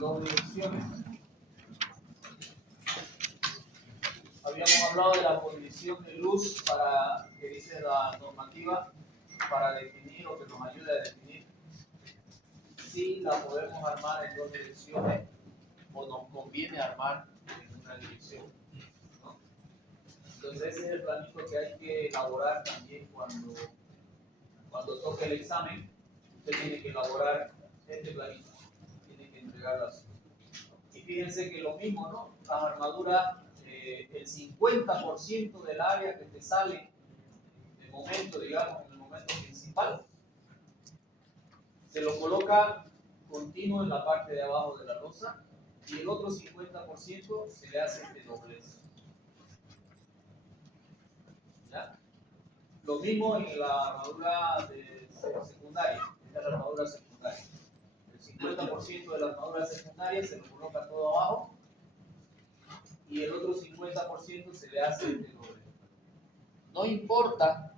dos direcciones. Habíamos hablado de la condición de luz para, que dice la normativa, para definir o que nos ayude a definir si la podemos armar en dos direcciones o nos conviene armar en una dirección, ¿no? Entonces ese es el planito que hay que elaborar también cuando toque el examen. Usted tiene que elaborar este planito, tiene que entregarlas. Y fíjense que lo mismo, ¿no? Las armaduras, el 50% del área que te sale de momento, digamos, en el momento principal, se lo coloca continuo en la parte de abajo de la losa y el otro 50% se le hace de doblez. ¿Ya? Lo mismo en la armadura secundaria, esta es la armadura secundaria. El 50% de la armadura secundaria se lo coloca todo abajo y el otro 50% se le hace de doblez. No importa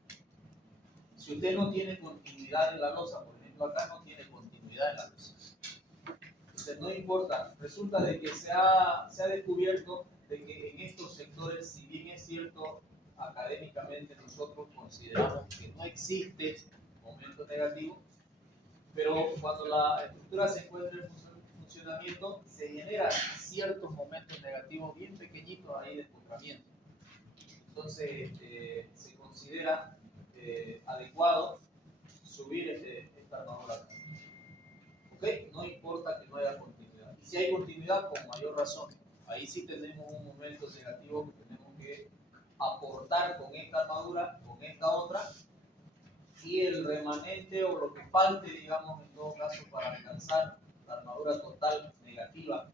si usted no tiene continuidad en la losa, por ejemplo acá no tiene continuidad en la losa. Entonces no importa, resulta de que se ha descubierto de que en estos sectores, si bien es cierto, académicamente nosotros consideramos que no existe momento negativo, pero cuando la estructura se encuentra en funcionamiento, se generan ciertos momentos negativos bien pequeñitos ahí de esponjamiento. Entonces se considera adecuado subir esta armadura. ¿Ok? No importa que no haya continuidad. Y si hay continuidad, con mayor razón. Ahí sí tenemos un momento negativo que tenemos que aportar con esta armadura, con esta otra, y el remanente o lo que falte, digamos, en todo caso, para alcanzar la armadura total negativa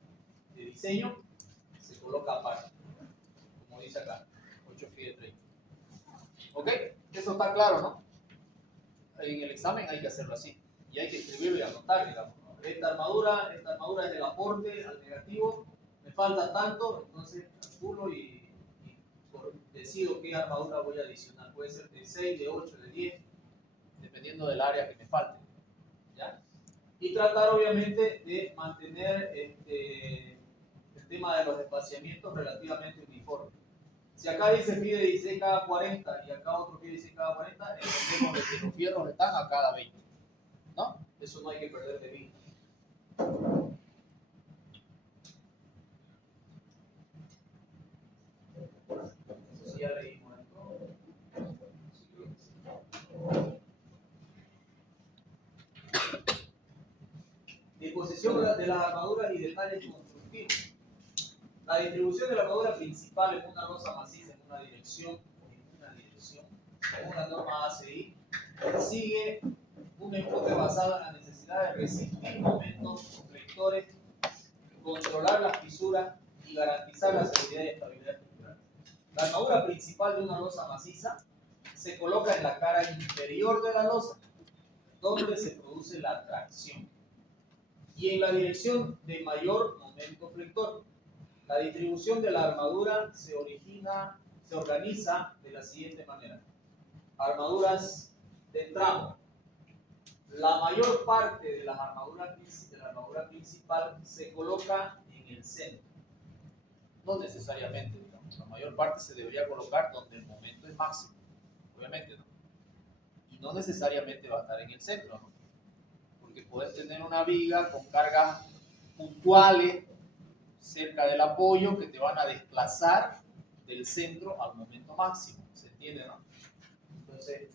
de diseño, se coloca aparte, como dice acá, 8 phi de 30. ¿Ok? Eso está claro, ¿no? En el examen hay que hacerlo así, y hay que escribirlo y anotar, digamos, ¿no? Esta armadura es el aporte al negativo, me falta tanto, entonces calculo y decido qué armadura voy a adicionar. Puede ser de 6, de 8, de 10, dependiendo del área que me falte, ¿ya? Y tratar obviamente de mantener el tema de los espaciamientos relativamente uniformes. Si acá dice phi de 16 cada 40 y acá otro phi de 16 cada 40, entendemos de que los fierros están a cada 20, ¿no? Eso no hay que perder de vista. Eso sí ya leímos esto. Disposición de las armaduras y detalles constructivos. La distribución de la armadura principal en una losa maciza en una dirección, según la norma ACI, sigue un enfoque basado en la necesidad de resistir momentos flectores, controlar las fisuras y garantizar la seguridad y estabilidad estructural. La armadura principal de una losa maciza se coloca en la cara inferior de la losa, donde se produce la tracción, y en la dirección de mayor momento flector. La distribución de la armadura se organiza de la siguiente manera. Armaduras de tramo. La mayor parte de la armadura principal se coloca en el centro. No necesariamente, digamos. La mayor parte se debería colocar donde el momento es máximo, obviamente, ¿no? Y no necesariamente va a estar en el centro, ¿no? Porque puedes tener una viga con cargas puntuales cerca del apoyo que te van a desplazar del centro al momento máximo, ¿se entiende, no? Entonces,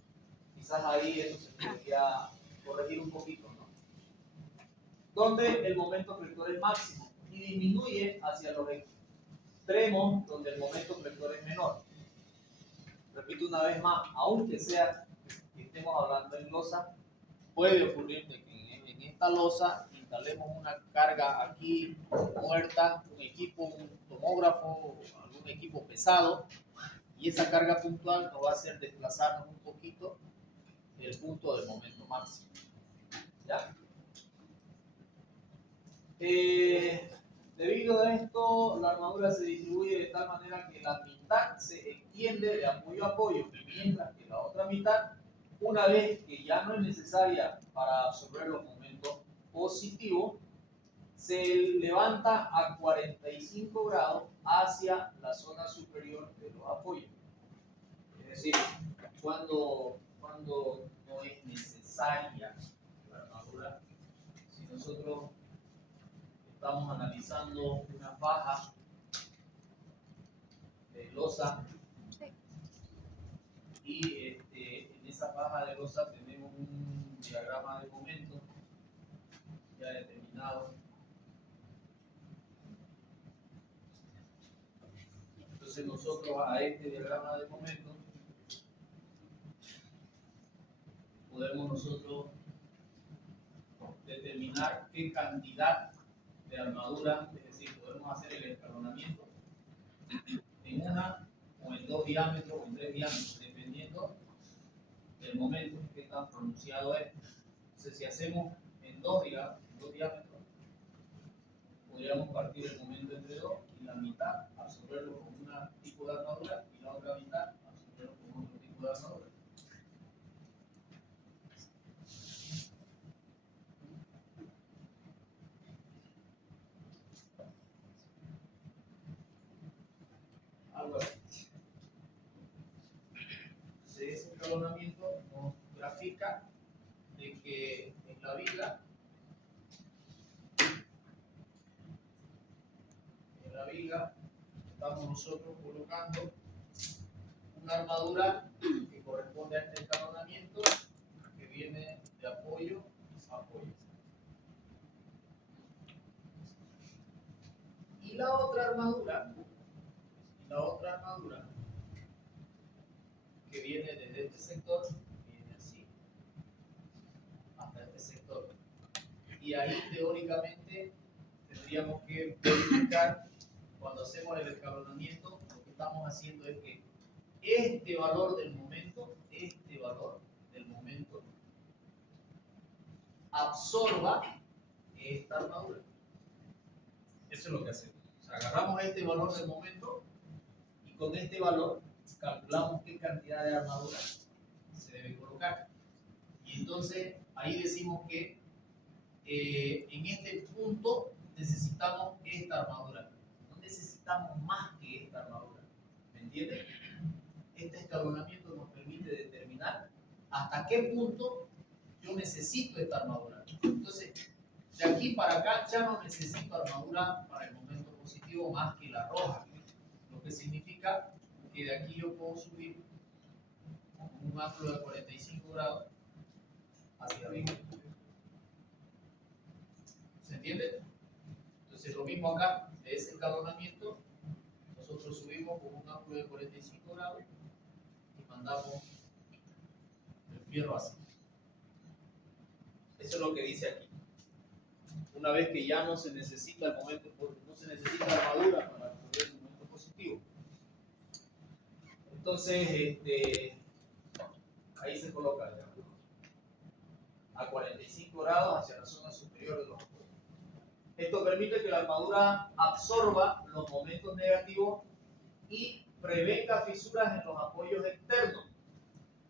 quizás ahí eso se podría corregir un poquito, ¿no? Donde el momento flector es máximo y disminuye hacia los extremos donde el momento flector es menor. Repito una vez más, aunque sea que estemos hablando en losa, puede ocurrir de que en esta losa instalemos una carga aquí muerta, un equipo, un tomógrafo, algún equipo pesado, y esa carga puntual nos va a hacer desplazarnos un poquito del punto del momento máximo. ¿Ya? Debido a esto, la armadura se distribuye de tal manera que la mitad se extiende de apoyo a apoyo, mientras que la otra mitad, una vez que ya no es necesaria para absorber los momentos positivos, se levanta a 45 grados hacia la zona superior de los apoyos. Es decir, cuando no es necesaria la armadura, si nosotros estamos analizando una faja de losa y en esa faja de losa tenemos un diagrama de momento ya determinado. Entonces nosotros a este diagrama de momento podemos nosotros determinar qué cantidad de armadura, es decir, podemos hacer el escalonamiento en una o en dos diámetros o en tres diámetros, dependiendo del momento que tan pronunciado es. Entonces, si hacemos en dos diámetros, podríamos partir el momento entre dos y la mitad absorberlo con un tipo de armadura y la otra mitad absorberlo con otro tipo de armadura. Algo así. Ese escalonamiento nos grafica de que en la viga estamos nosotros colocando una armadura que corresponde a este escalonamiento que viene de apoyo a apoyo. Y la otra armadura que viene desde este sector, viene así, hasta este sector. Y ahí teóricamente tendríamos que verificar, cuando hacemos el escalonamiento, lo que estamos haciendo es que este valor del momento absorba esta armadura. Eso es lo que hacemos. O sea, agarramos este valor del momento y con este valor calculamos qué cantidad de armadura se debe colocar. Y entonces ahí decimos que en este punto necesitamos esta armadura. No necesitamos más que esta armadura. ¿Me entiendes? Este escalonamiento nos permite determinar hasta qué punto yo necesito esta armadura. Entonces, de aquí para acá ya no necesito armadura para el momento positivo más que la roja. Lo que significa que de aquí yo puedo subir con un ángulo de 45 grados hacia arriba. ¿Se entiende? Entonces lo mismo acá, de ese escalonamiento, nosotros subimos con un ángulo de 45 grados y mandamos el fierro así. Eso es lo que dice aquí. Una vez que ya no se necesita el momento, no se necesita armadura para cubrir el momento positivo. Entonces, ahí se coloca ya, a 45 grados hacia la zona superior de los apoyos. Esto permite que la armadura absorba los momentos negativos y prevenga fisuras en los apoyos externos,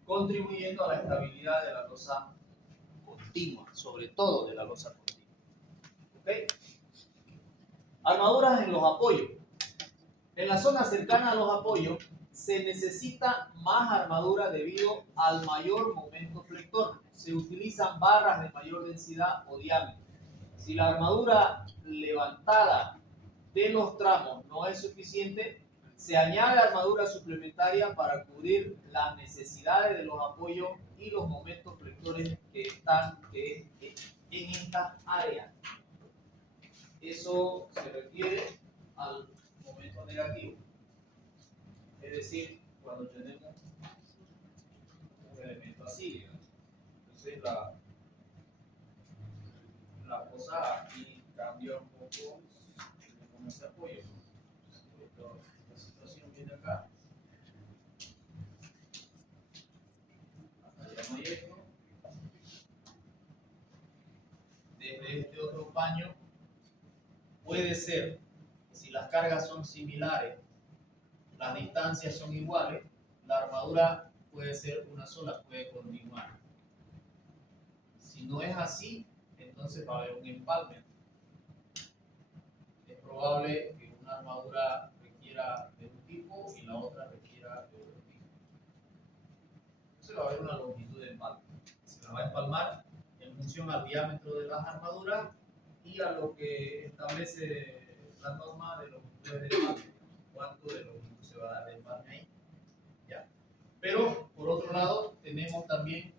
contribuyendo a la estabilidad de la losa continua, sobre todo de la losa continua. ¿Okay? Armaduras en los apoyos. En la zona cercana a los apoyos se necesita más armadura debido al mayor momento flector. Se utilizan barras de mayor densidad o diámetro. Si la armadura levantada de los tramos no es suficiente, se añade armadura suplementaria para cubrir las necesidades de los apoyos y los momentos flectores que están en esta área. Eso se refiere al momento negativo. Es decir, cuando tenemos un elemento así, entonces la cosa aquí cambia un poco con ese apoyo. La situación viene acá. Acá ya no hay esto. Desde este otro paño puede ser, si las cargas son similares, las distancias son iguales, la armadura puede ser una sola, puede continuar. Si no es así, entonces va a haber un empalme. probable que una armadura requiera de un tipo y la otra requiera de otro tipo. Entonces va a haber una longitud de empalme. Se la va a empalmar en función al diámetro de las armaduras y a lo que establece la norma de longitudes de empalme. Cuánto de longitud se va a dar de empalme ahí. ¿Ya? Pero, por otro lado, tenemos también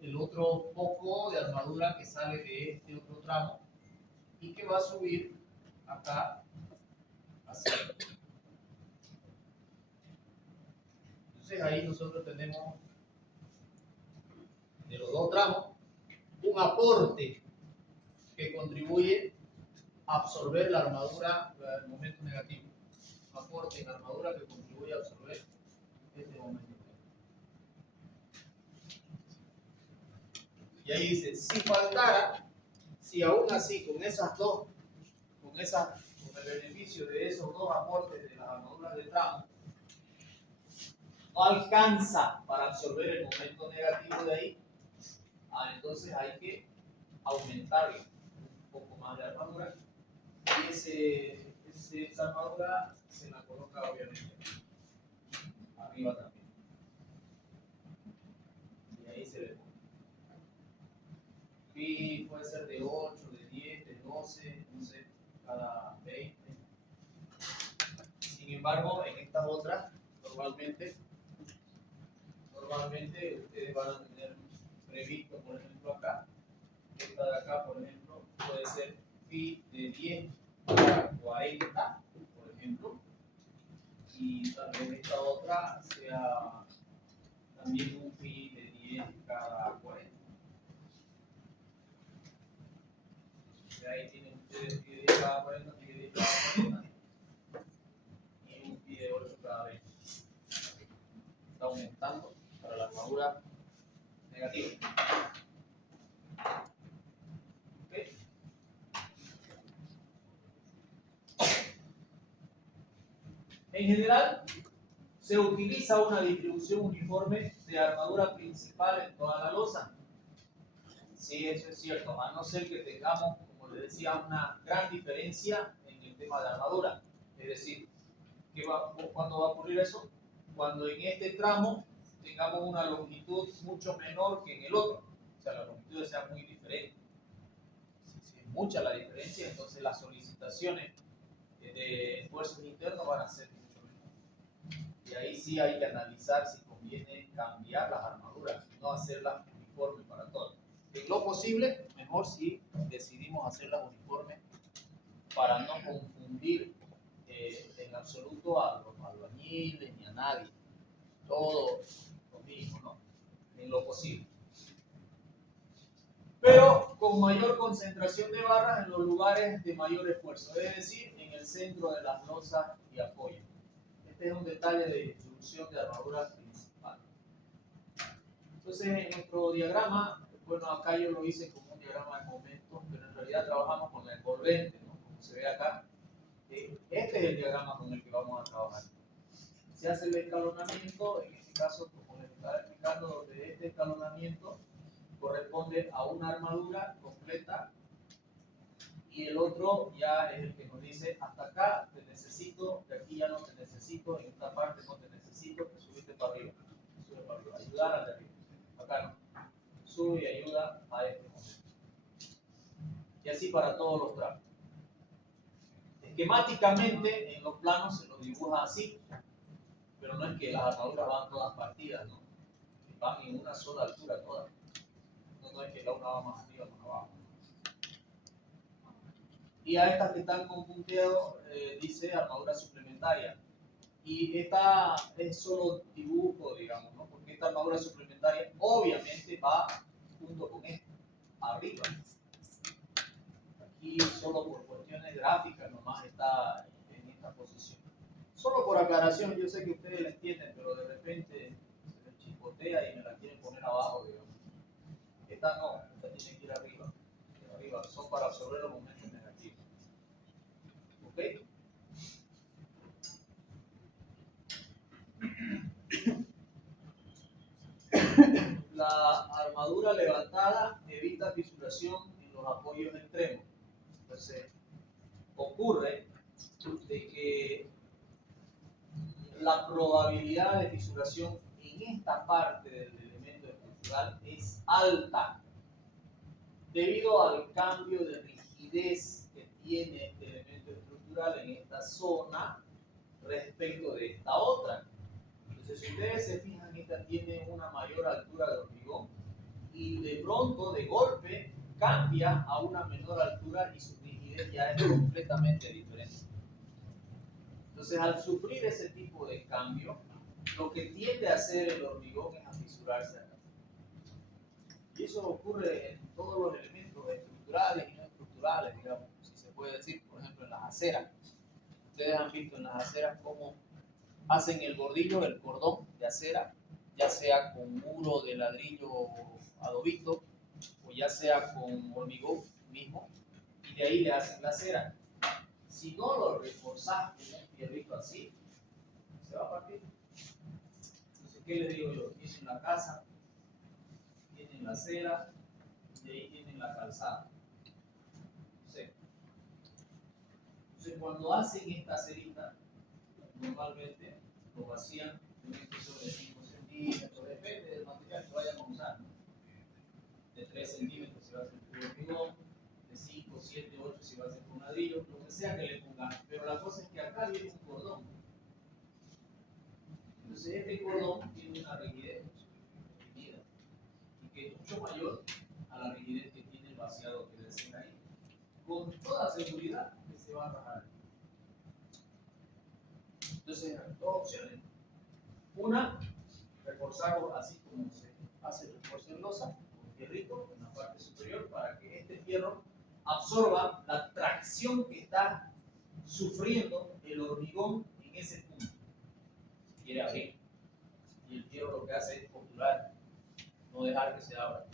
el otro poco de armadura que sale de este otro tramo y que va a subir acá así. Entonces ahí nosotros tenemos de los dos tramos un aporte que contribuye a absorber la armadura, el momento negativo. Un aporte en la armadura que contribuye a absorber este momento negativo. Y ahí dice, si faltara, si aún así con esas dos, con el beneficio de esos dos aportes de las armaduras de tramo, no alcanza para absorber el momento negativo de ahí, entonces hay que aumentarle un poco más de armadura y esa armadura se la coloca obviamente arriba también y ahí se le pone. Y puede ser de 8, de 10, de 12, no sé, cada 20. Sin embargo, en estas otras, normalmente ustedes van a tener previsto, por ejemplo, acá, esta de acá, por ejemplo, puede ser phi de 10 a 40, por ejemplo, y tal vez esta otra sea también un phi de 10 cada 40. Ahí tienen ustedes phi de 10 cada 40, phi de 10 cada 40 y un phi de 8 cada 20. Está aumentando para la armadura negativa. ¿Okay? En general, se utiliza una distribución uniforme de armadura principal en toda la losa. Sí, eso es cierto, a no ser que tengamos, como les decía, una gran diferencia en el tema de armadura. Es decir, ¿cuándo va a ocurrir eso? Cuando en este tramo tengamos una longitud mucho menor que en el otro. O sea, las longitudes sean muy diferentes. Si es mucha la diferencia, entonces las solicitaciones de esfuerzos internos van a ser mucho menores. Y ahí sí hay que analizar si conviene cambiar las armaduras, no hacerlas uniformes para todos. En lo posible, mejor si decidimos hacerlas uniformes para no confundir en absoluto a los albañiles ni a nadie. Todo lo mismo, ¿no? En lo posible. Pero con mayor concentración de barras en los lugares de mayor esfuerzo, es decir, en el centro de las losas y apoyo. Este es un detalle de distribución de armadura principal. Entonces, en nuestro diagrama, bueno, acá yo lo hice como un diagrama de momentos, pero en realidad trabajamos con la envolvente, ¿no? Como se ve acá. Este es el diagrama con el que vamos a trabajar. Se hace el escalonamiento, en este caso, como les estaba explicando, donde este escalonamiento corresponde a una armadura completa y el otro ya es el que nos dice hasta acá te necesito, de aquí ya no te necesito, en esta parte no te necesito, te subiste para arriba, sube para arriba, ayudar al de arriba, acá no, sube y ayuda a este momento. Y así para todos los tramos. Esquemáticamente en los planos se los dibuja así, pero no es que las armaduras van todas partidas, ¿no? Van en una sola altura todas. No es que la una va más arriba, más abajo. Y a estas que están con punteo dice armadura suplementaria. Y esta es solo dibujo, digamos, ¿no? Porque esta armadura suplementaria obviamente va junto con esta, arriba. Aquí solo por cuestiones gráficas nomás está en esta posición. Solo por aclaración, yo sé que ustedes la entienden, pero de repente se les chispotea y me la quieren poner abajo, digamos. Esta no, esta tiene que ir arriba. Arriba, son para absorber los momentos negativos. ¿Ok? La armadura levantada evita fisuración en los apoyos extremos. Entonces, ocurre de que la probabilidad de fisuración en esta parte del elemento estructural es alta debido al cambio de rigidez que tiene este elemento estructural en esta zona respecto de esta otra. Entonces, si ustedes se fijan, esta tiene una mayor altura de hormigón y de pronto, de golpe, cambia a una menor altura y su rigidez ya es completamente diferente. Entonces, al sufrir ese tipo de cambio, lo que tiende a hacer el hormigón es a fisurarse acá. Y eso ocurre en todos los elementos estructurales y no estructurales, digamos, si se puede decir, por ejemplo, en las aceras. Ustedes han visto en las aceras cómo hacen el bordillo, el cordón de acera, ya sea con muro de ladrillo adobito o ya sea con hormigón mismo, y de ahí le hacen la acera. Si no lo reforzás con un fierrito así, se va a partir. Entonces, ¿qué les digo yo? Tienen la casa, tienen la acera y ahí tienen la calzada. Entonces, cuando hacen esta acerita, normalmente lo vacían en un espesor de 5 centímetros, depende del material que vayan a usar, ¿no? De 3 centímetros si va a ser con hormigón, de 5, 7, 8 si va a ser con ladrillo, lo que sea que le pongan. Pero la cosa es que acá viene un cordón. Entonces este cordón tiene una rigidez definida y que es mucho mayor a la rigidez que tiene el vaciado que decía ahí. Con toda seguridad que se va a rajar. Entonces hay dos opciones. Una, reforzarlo así como se hace el refuerzo en losa, con fierrito en la parte superior para que este fierro absorba la tracción que está sufriendo el hormigón en ese punto. Quiere abrir. Y el fierro lo que hace es postular, no dejar que se abra.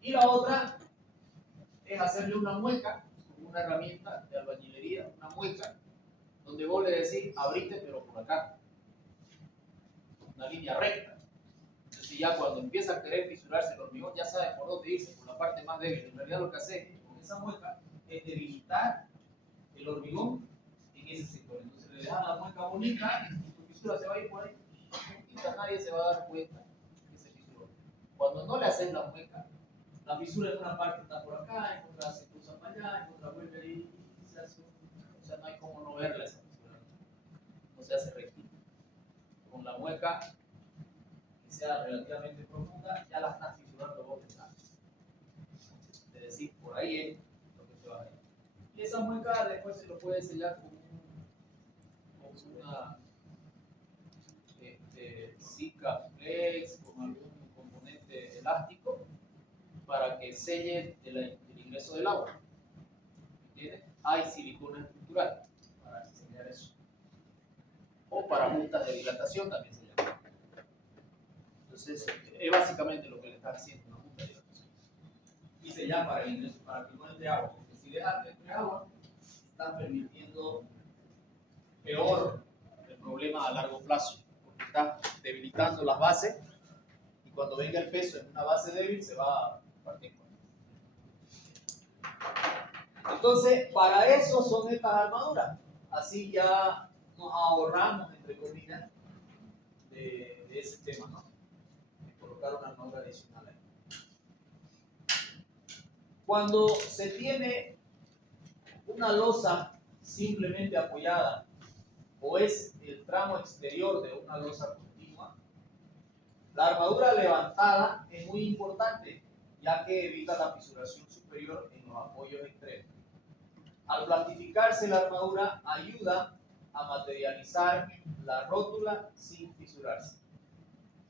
Y la otra es hacerle una mueca, con una herramienta de albañilería, una mueca, donde vos le decís, abrite pero por acá. Una línea recta. Entonces ya cuando empieza a querer fisurarse el hormigón, ya sabe por dónde irse, por la parte más débil. En realidad lo que hace con esa mueca es debilitar el hormigón en ese sector. Entonces le dejas la mueca bonita y tu fisura se va a ir por ahí. Y nadie se va a dar cuenta que se fisuró. Cuando no le haces la mueca, la fisura en una parte está por acá, en otra se cruza para allá, en otra vuelve ahí y se hace. O sea, no hay cómo no verla esa fisura. No se hace rectito. Con la mueca que sea relativamente profunda, ya la estás fisurando vos de nada. Es decir, por ahí es lo que se va a ver. Y esa mueca después se lo puede sellar con una Zika Flex, con algún componente elástico para que selle el ingreso del agua. ¿Entiendes? Hay silicona estructural para sellar eso. O para juntas de dilatación también se llama. Entonces, es básicamente lo que le está haciendo una junta de dilatación. Y sellar para el ingreso, para que no entre agua. Porque si dejas que entre agua, estás permitiendo peor el problema a largo plazo. Porque estás debilitando las bases y cuando venga el peso en una base débil se va a partir. Entonces, para eso son estas armaduras. Así ya nos ahorramos, entre comillas, de ese tema, ¿no? De colocar una armadura adicional ahí. Cuando se tiene una losa simplemente apoyada o es el tramo exterior de una losa continua, la armadura levantada es muy importante, ya que evita la fisuración superior en los apoyos extremos. Al plastificarse la armadura, ayuda a materializar la rótula sin fisurarse.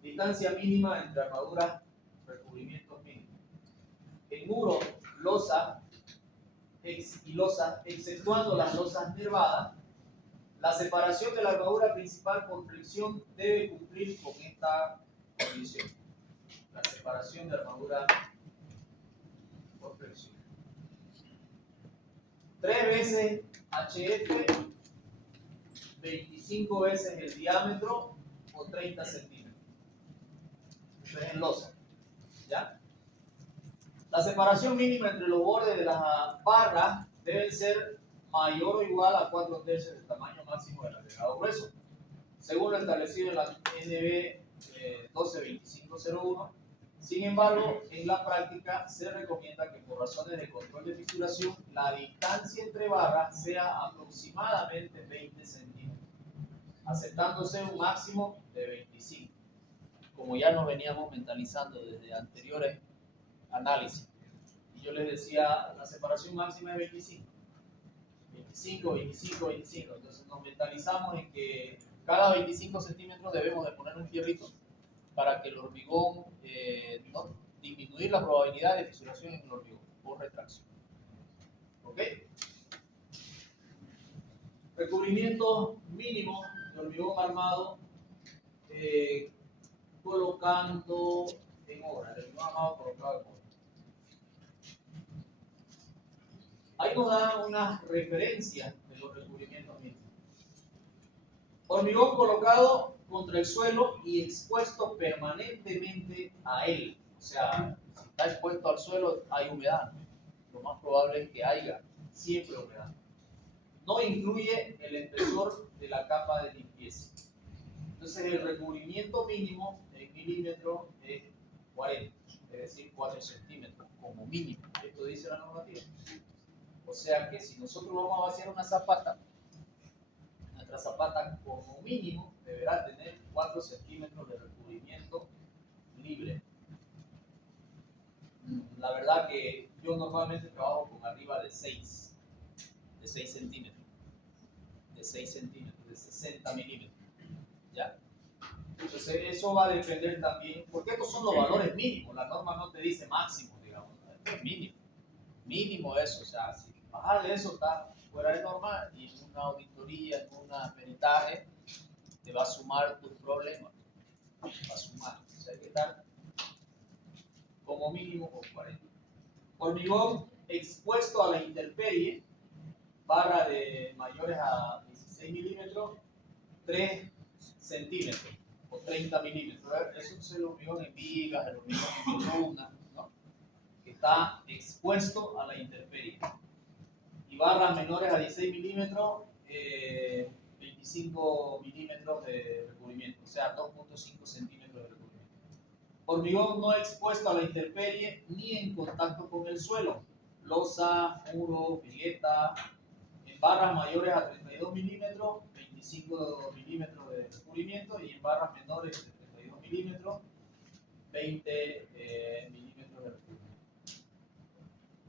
Distancia mínima entre armaduras, recubrimientos mínimos. En muro, losa y losa, exceptuando las losas nervadas, la separación de la armadura principal por fricción debe cumplir con esta condición. La separación de armadura por fricción. 3 veces HF, 25 veces el diámetro o 30 centímetros. Esto es en losa. ¿Ya? La separación mínima entre los bordes de las barras deben ser mayor o igual a 4/3 del tamaño máximo del agregado grueso, según lo establecido en la NB 122501. Sin embargo, en la práctica se recomienda que por razones de control de fisuración, la distancia entre barras sea aproximadamente 20 centímetros, aceptándose un máximo de 25, como ya nos veníamos mentalizando desde anteriores análisis. Y yo les decía, la separación máxima es 25. 25, 25, 25. Entonces nos mentalizamos en que cada 25 centímetros debemos de poner un fierrito para que el hormigón, no, disminuir la probabilidad de fisuración en el hormigón por retracción. ¿Ok? Recubrimiento mínimo de hormigón armado, colocando en obra, el hormigón armado colocado en obra. Ahí nos dan unas referencias de los recubrimientos mínimos. Hormigón colocado contra el suelo y expuesto permanentemente a él. O sea, si está expuesto al suelo hay humedad. Lo más probable es que haya siempre humedad. No incluye el espesor de la capa de limpieza. Entonces el recubrimiento mínimo en milímetros es 40, es decir, 4 centímetros como mínimo. Esto dice la normativa. O sea que si nosotros vamos a vaciar una zapata, nuestra zapata como mínimo deberá tener 4 centímetros de recubrimiento libre. La verdad que yo normalmente trabajo con arriba de 6 centímetros, de 6 centímetros, de 60 milímetros. ¿Ya? Entonces eso va a depender también, porque estos son los valores mínimos, la norma no te dice máximo, digamos, es mínimo. Mínimo eso, o sea, si bajas de eso está fuera de norma y en una auditoría, en un peritaje, te va a sumar tus problemas. Va a sumar. O sea, hay que estar como mínimo con 40. Hormigón expuesto a la intemperie, barra de mayores a 16 milímetros, 3 centímetros o 30 milímetros. Eso es el hormigón en vigas, el hormigón en columna, ¿no? Que está expuesto a la intemperie. Y barras menores a 16 milímetros, 25 milímetros de recubrimiento, o sea, 2.5 centímetros de recubrimiento. Hormigón no expuesto a la intemperie ni en contacto con el suelo, losa, muro, pileta, en barras mayores a 32 milímetros, 25 milímetros de recubrimiento, y en barras menores de 32 milímetros, 20 milímetros de recubrimiento.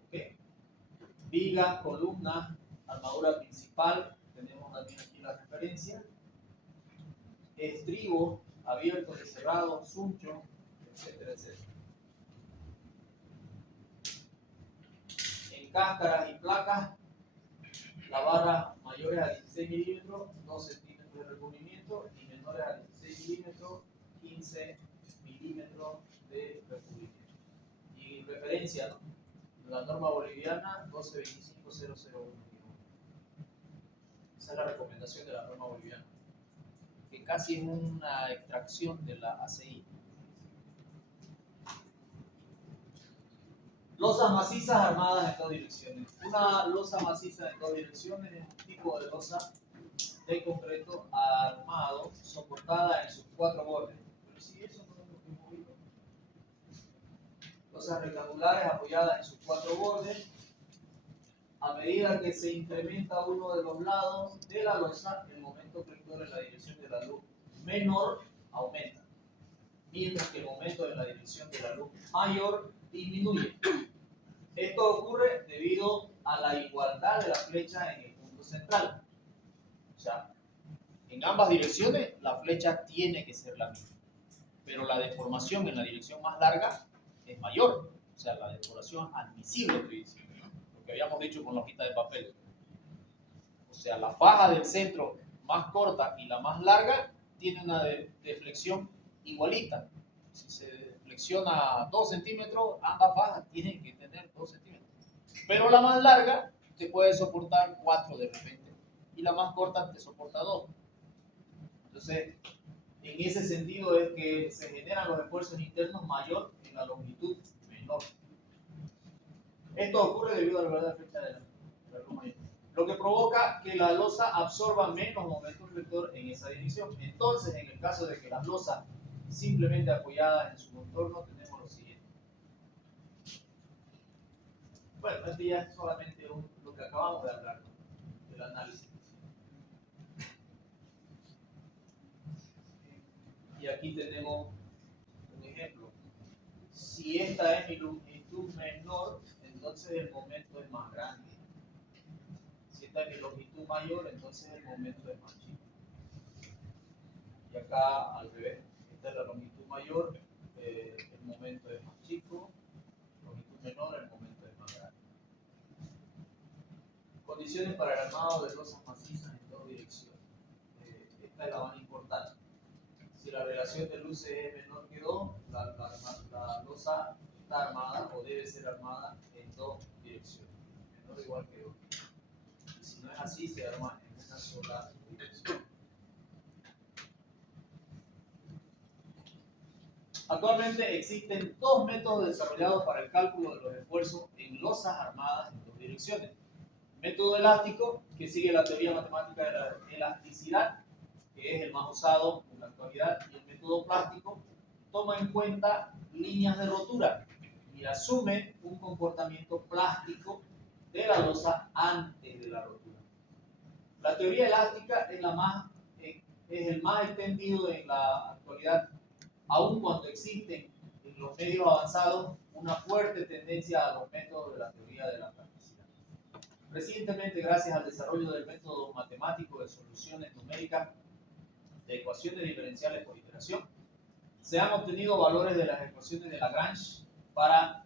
¿Okay? Vigas, columnas, armadura principal, tenemos también aquí la referencia, estribos, abiertos y cerrados, suncho, etcétera, etcétera. En cáscaras y placas, la barra mayores a 16 milímetros, 2 centímetros de recubrimiento, y menores a 16 milímetros, 15 milímetros de recubrimiento. Y referencia, ¿no? La norma boliviana 1225.001. Esa es la recomendación de la norma boliviana, que casi es una extracción de la ACI. Losas macizas armadas en 2 direcciones. Una losa maciza en 2 direcciones es un tipo de losa de concreto armado soportada en sus 4 bordes. Pero si eso no es lo que hemos visto. Losas rectangulares apoyadas en sus 4 bordes. A medida que se incrementa uno de los lados de la losa, el momento vector en la dirección de la luz menor aumenta, mientras que el momento en la dirección de la luz mayor disminuye. Esto ocurre debido a la igualdad de la flecha en el punto central. O sea, en ambas direcciones la flecha tiene que ser la misma, pero la deformación en la dirección más larga es mayor. O sea, la deformación admisible, estoy diciendo, ¿no? Lo que habíamos dicho con la hojita de papel. O sea, la faja del centro más corta y la más larga tiene una deflexión igualita. Si se flexiona 2 centímetros, ambas fajas tienen que tener 2 centímetros. Pero la más larga te puede soportar 4 de repente y la más corta te soporta 2. Entonces, en ese sentido es que se generan los esfuerzos internos mayor en la longitud menor. Esto ocurre debido a la verdad flecha de la luz mayor. lo que provoca que la losa absorba menos momento vector en esa dirección. Entonces, en el caso de que las losas simplemente apoyadas en su contorno, tenemos lo siguiente. Bueno, este ya es solamente lo que acabamos de hablar, ¿no? Del análisis. Y aquí tenemos un ejemplo. Si esta es mi longitud menor, entonces el momento es más grande. Si esta es mi longitud mayor, entonces el momento es más chico. Y acá al revés, esta es la longitud mayor, el momento es más chico, longitud menor, el momento es más grande. Condiciones para el armado de losas macizas en dos direcciones. Esta es la más importante. Si la relación de luces es menor que 2, la losa está armada o debe ser armada en dos direcciones, menor o igual que 2. Y si no es así, se arma en una sola dirección. Actualmente existen dos métodos desarrollados para el cálculo de los esfuerzos en losas armadas en dos direcciones. Método elástico, que sigue la teoría matemática de la elasticidad, que es el más usado en la actualidad, y el método plástico toma en cuenta líneas de rotura y asume un comportamiento plástico de la losa antes de la rotura. La teoría elástica es el más extendido en la actualidad, aun cuando existen en los medios avanzados una fuerte tendencia a los métodos de la teoría de la plasticidad. Recientemente, gracias al desarrollo del método matemático de soluciones numéricas de ecuaciones diferenciales por iteración, se han obtenido valores de las ecuaciones de Lagrange para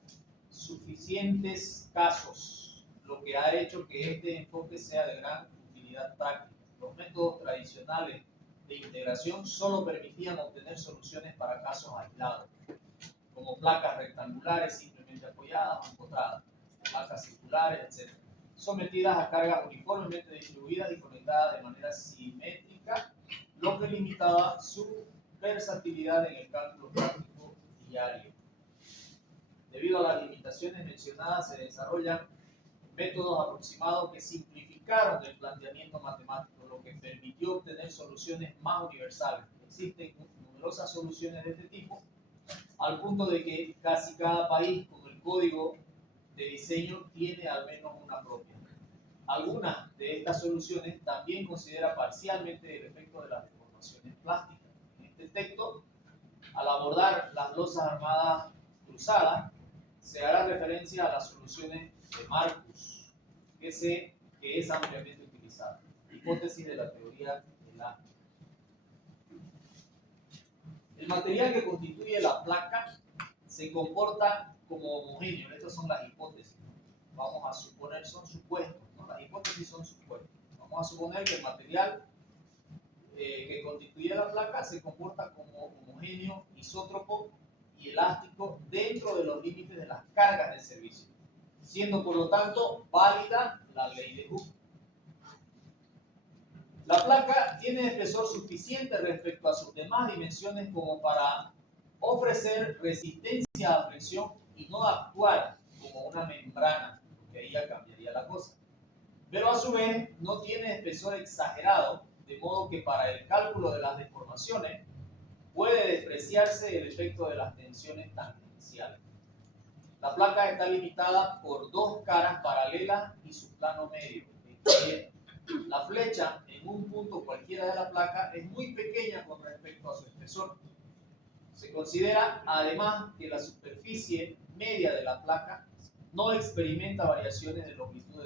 suficientes casos, lo que ha hecho que este enfoque sea de gran utilidad práctica. Los métodos tradicionales de integración solo permitían obtener soluciones para casos aislados, como placas rectangulares simplemente apoyadas o empotradas, placas circulares, etc., sometidas a cargas uniformemente distribuidas y conectadas de manera simétrica, lo que limitaba su versatilidad en el cálculo práctico diario. Debido a las limitaciones mencionadas, se desarrollan métodos aproximados que simplificaron el planteamiento matemático, lo que permitió obtener soluciones más universales. Existen numerosas soluciones de este tipo, al punto de que casi cada país con el código de diseño tiene al menos una propia. Algunas de estas soluciones también consideran parcialmente el efecto de las deformaciones plásticas. En este texto, al abordar las losas armadas cruzadas, se hará referencia a las soluciones de Marcus, que es ampliamente utilizada. Hipótesis de la teoría elástica. El material que constituye la placa se comporta como homogéneo. Estas son las hipótesis. Vamos a suponer, son supuestos, ¿no? Las hipótesis son supuestos. Vamos a suponer que el material que constituye la placa se comporta como homogéneo, isótropo y elástico dentro de los límites de las cargas del servicio, siendo por lo tanto válida la ley de Hooke. La placa tiene espesor suficiente respecto a sus demás dimensiones como para ofrecer resistencia a fricción y no actuar como una membrana, porque ahí ya cambiaría la cosa. Pero a su vez no tiene espesor exagerado, de modo que para el cálculo de las deformaciones puede despreciarse el efecto de las tensiones tangenciales. La placa está limitada por dos caras paralelas y su plano medio. La flecha en un punto cualquiera de la placa es muy pequeña con respecto a su espesor. Se considera además que la superficie media de la placa no experimenta variaciones de longitud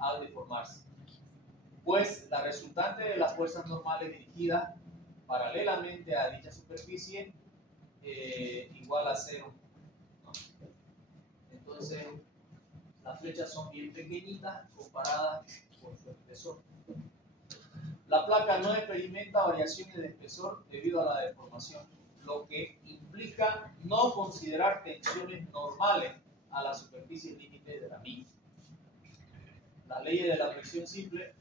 al deformarse, pues la resultante de las fuerzas normales dirigidas paralelamente a dicha superficie igual a 0, ¿no? Entonces, las flechas son bien pequeñitas comparadas con su espesor. La placa no experimenta variaciones de espesor debido a la deformación, lo que implica no considerar tensiones normales a la superficie límite de la misma. Las leyes de la fricción simple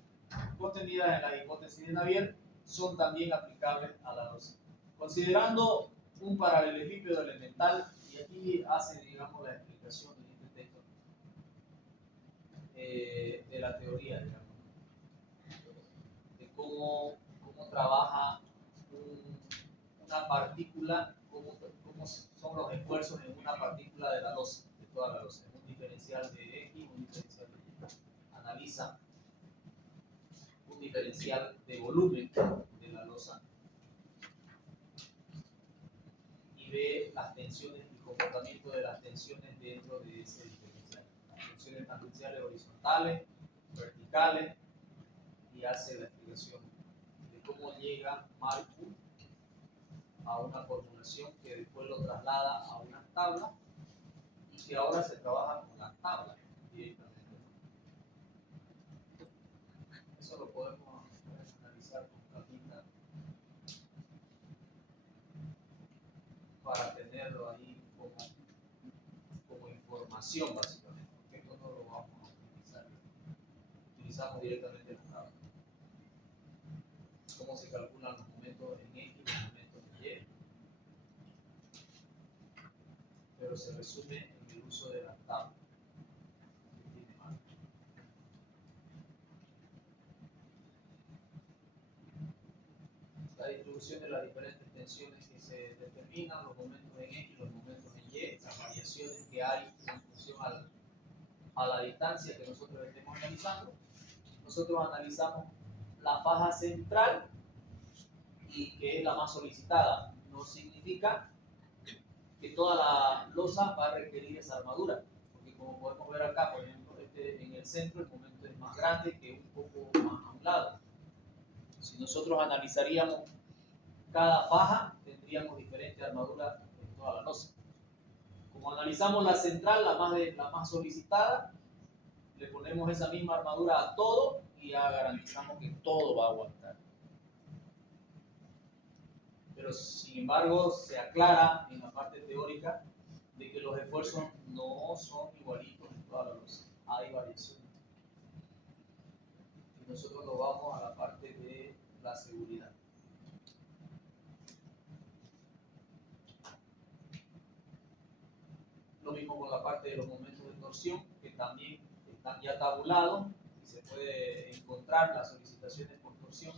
contenidas en la hipótesis de Navier son también aplicables a la losa. Considerando un paralelepípedo elemental, y aquí hace, digamos, la explicación de este texto de la teoría, digamos. cómo trabaja una partícula, cómo son los esfuerzos en una partícula de la losa, de toda la losa. Un diferencial de X, un diferencial de Y. Analiza un diferencial de volumen de la losa y ve las tensiones, el comportamiento de las tensiones dentro de ese diferencial. Las tensiones tangenciales horizontales, verticales, y hace la explicación de cómo llega Marco a una formulación que después lo traslada a una tabla y que ahora se trabaja con la tabla directamente. Eso lo podemos analizar con capita para tenerlo ahí como información básicamente, porque esto no lo vamos a utilizar. Utilizamos directamente la tabla. Cómo se calculan los momentos en X y los momentos en Y. Pero se resume en el uso de la tabla. La distribución de las diferentes tensiones que se determinan, los momentos en X, los momentos en Y, las variaciones que hay en función a la distancia que nosotros estemos analizando. Nosotros analizamos la faja central y que es la más solicitada. No significa que toda la losa va a requerir esa armadura, porque como podemos ver acá, por ejemplo, en el centro el momento es más grande que un poco más a un lado. Si nosotros analizaríamos cada faja, tendríamos diferente armadura en toda la losa. Como analizamos la central, la más solicitada, le ponemos esa misma armadura a todo y ya garantizamos que todo va a aguantar. Pero sin embargo se aclara en la parte teórica de que los esfuerzos no son igualitos en toda la losa, hay variaciones. Y nosotros nos vamos a la parte de la seguridad. Lo mismo con la parte de los momentos de torsión, que también están ya tabulados y se puede encontrar las solicitaciones por torsión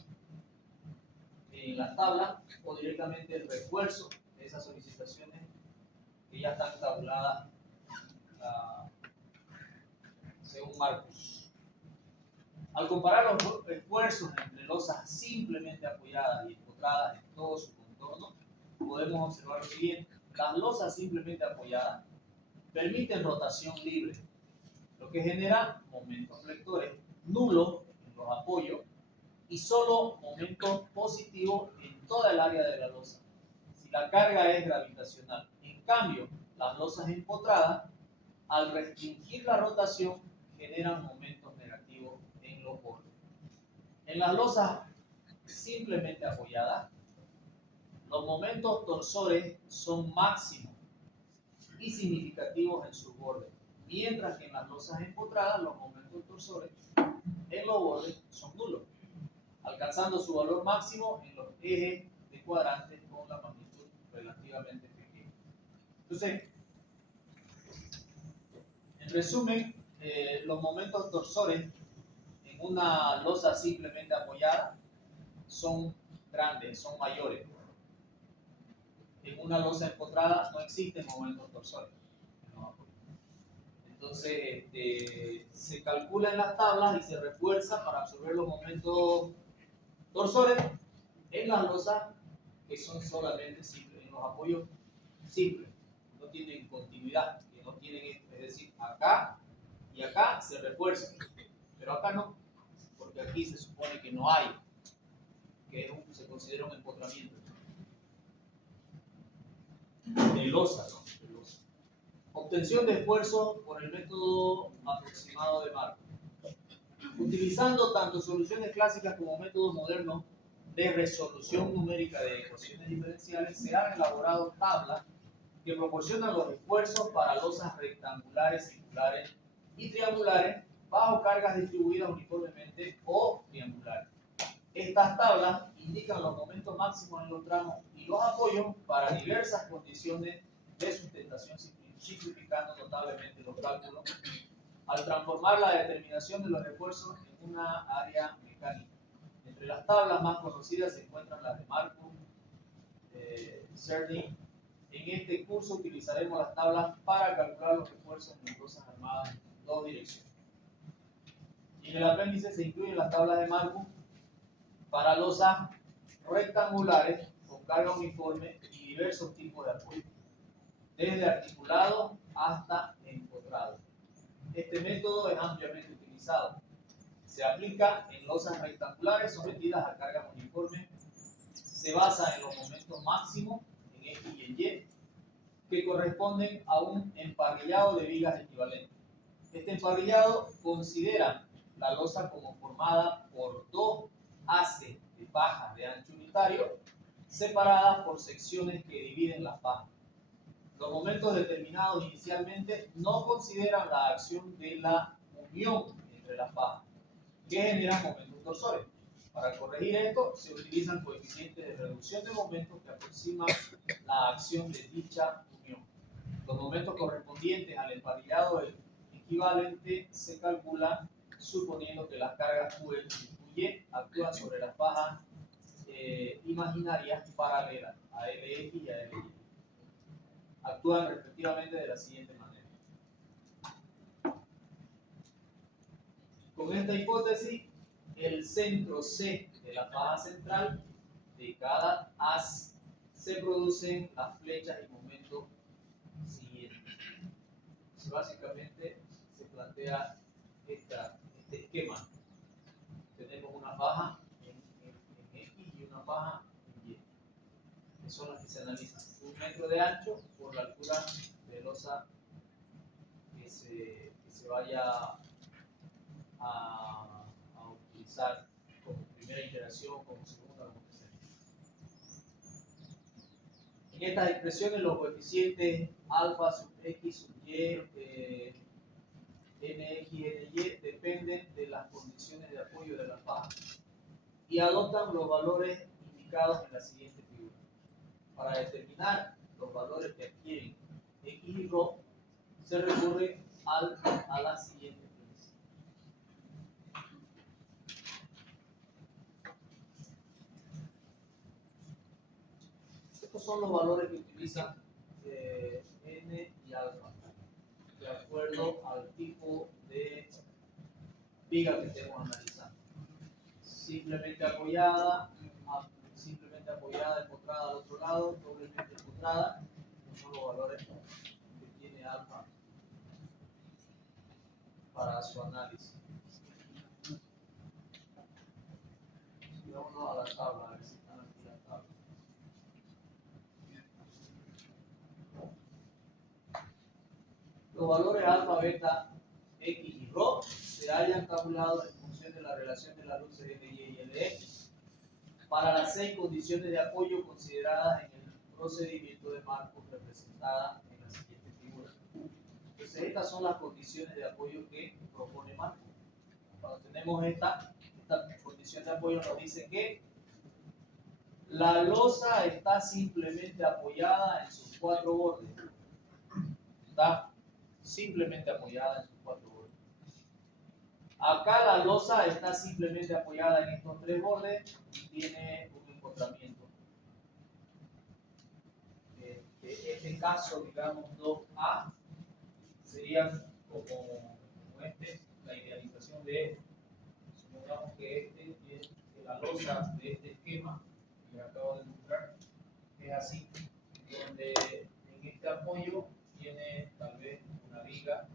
en la tabla o directamente el refuerzo de esas solicitaciones que ya están tabuladas según Marcus. Al comparar los esfuerzos entre losas simplemente apoyadas y empotradas en todo su contorno, podemos observar lo siguiente. Las losas simplemente apoyadas permiten rotación libre, lo que genera momentos flectores nulos en los apoyos y solo momentos positivos en toda el área de la losa, si la carga es gravitacional. En cambio, las losas empotradas, al restringir la rotación, generan momentos negativos en los bordes. En las losas simplemente apoyadas, los momentos torsores son máximos y significativos en sus bordes, mientras que en las losas empotradas los momentos torsores en los bordes son nulos, alcanzando su valor máximo en los ejes de cuadrantes con la magnitud relativamente pequeña. Entonces, en resumen, los momentos torsores en una losa simplemente apoyada son grandes, son mayores. En una losa empotrada no existen momentos torsores. Entonces, se calcula en las tablas y se refuerza para absorber los momentos torsores en las losas que son solamente simples, en los apoyos simples, no tienen continuidad, que no tienen, es decir, acá y acá se refuerzan, pero acá no, porque aquí se supone que no hay, que se considera un empotramiento de losa, ¿no? De losa. Obtención de esfuerzo por el método aproximado de Marco. Utilizando tanto soluciones clásicas como métodos modernos de resolución numérica de ecuaciones diferenciales, se han elaborado tablas que proporcionan los esfuerzos para losas rectangulares, circulares y triangulares bajo cargas distribuidas uniformemente o triangulares. Estas tablas indican los momentos máximos en los tramos y los apoyos para diversas condiciones de sustentación, simplificando notablemente los cálculos al transformar la determinación de los esfuerzos en una área mecánica. Entre las tablas más conocidas se encuentran las de Marcum, Cerny. En este curso utilizaremos las tablas para calcular los refuerzos en las losas armadas en dos direcciones. Y en el apéndice se incluyen las tablas de Marcum para losas rectangulares con carga uniforme y diversos tipos de apoyo, desde articulado hasta empotrado. Este método es ampliamente utilizado. Se aplica en losas rectangulares sometidas a cargas uniformes. Se basa en los momentos máximos en X y en Y, que corresponden a un emparrillado de vigas equivalentes. Este emparrillado considera la losa como formada por dos haces de paja de ancho unitario separadas por secciones que dividen las pajas. Los momentos determinados inicialmente no consideran la acción de la unión entre las pajas, que generan momentos torsores. Para corregir esto, se utilizan coeficientes de reducción de momentos que aproximan la acción de dicha unión. Los momentos correspondientes al emparrillado equivalente se calculan suponiendo que las cargas Q y Y actúan sobre las pajas imaginarias paralelas a LX y a LY. Actúan respectivamente de la siguiente manera. Con esta hipótesis, el centro C de la paja central de cada haz se producen las flechas y momentos siguientes. Básicamente se plantea este esquema. Tenemos una paja en X y una paja en Y, que son las que se analizan. 1 metro de ancho por la altura de losa que se vaya a utilizar como primera iteración, como segunda, como tercera. En estas expresiones los coeficientes alfa sub x sub y, nx, ny dependen de las condiciones de apoyo de la paja y adoptan los valores indicados en la siguiente figura. Para determinar los valores que adquieren x y ρ, se recurre a la siguiente premisa. Estos son los valores que utilizan n y alfa, de acuerdo al tipo de viga que estemos analizando. Simplemente apoyada, empotrada al otro lado, doblemente empotrada. Estos son los valores que tiene alfa para su análisis. Vámonos a la tabla, a ver si están aquí las tablas. Los valores alfa, beta, x y ρ se hayan tabulado en función de la relación de las luces LY y LX para las 6 condiciones de apoyo consideradas en el procedimiento de Marcum representada en la siguiente figura. Entonces, estas son las condiciones de apoyo que propone Marcum. Cuando tenemos esta condición de apoyo, nos dice que la losa está simplemente apoyada en sus 4 bordes. Está simplemente apoyada en sus 4 bordes. Acá la losa está simplemente apoyada en estos 3 bordes y tiene un empotramiento. En este caso, digamos 2A, serían como este, la idealización de este. Supongamos que este es la losa de este esquema que les acabo de mostrar, es así, donde en este apoyo tiene tal vez una viga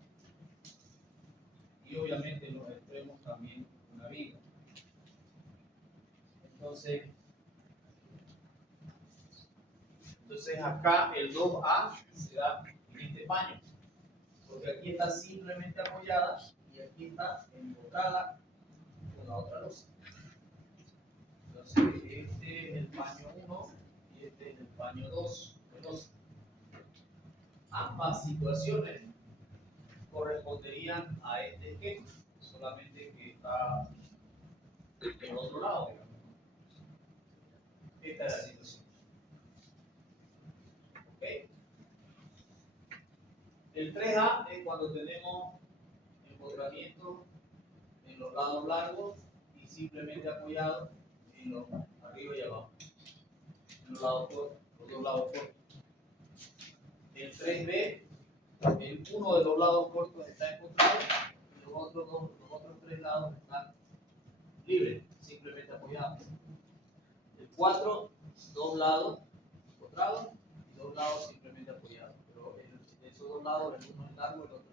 y obviamente en los extremos también una viga. Entonces acá el 2A se da en este paño, porque aquí está simplemente apoyada y aquí está empotrada con la otra losa. Entonces este es el paño 1 y este es el paño 2 de losa. Ambas situaciones corresponderían a este esquema, solamente que está del otro lado, digamos. Esta es la situación. ¿Okay? El 3A es cuando tenemos empotramiento en los lados largos y simplemente apoyado en los arriba y abajo, en los lados cortos, los dos lados cortos. El 3B, uno de los lados cortos está encontrado y los otros tres lados están libres, simplemente apoyados. El 4, dos lados encontrados y dos lados simplemente apoyados. Pero esos dos lados, el uno es largo, el otro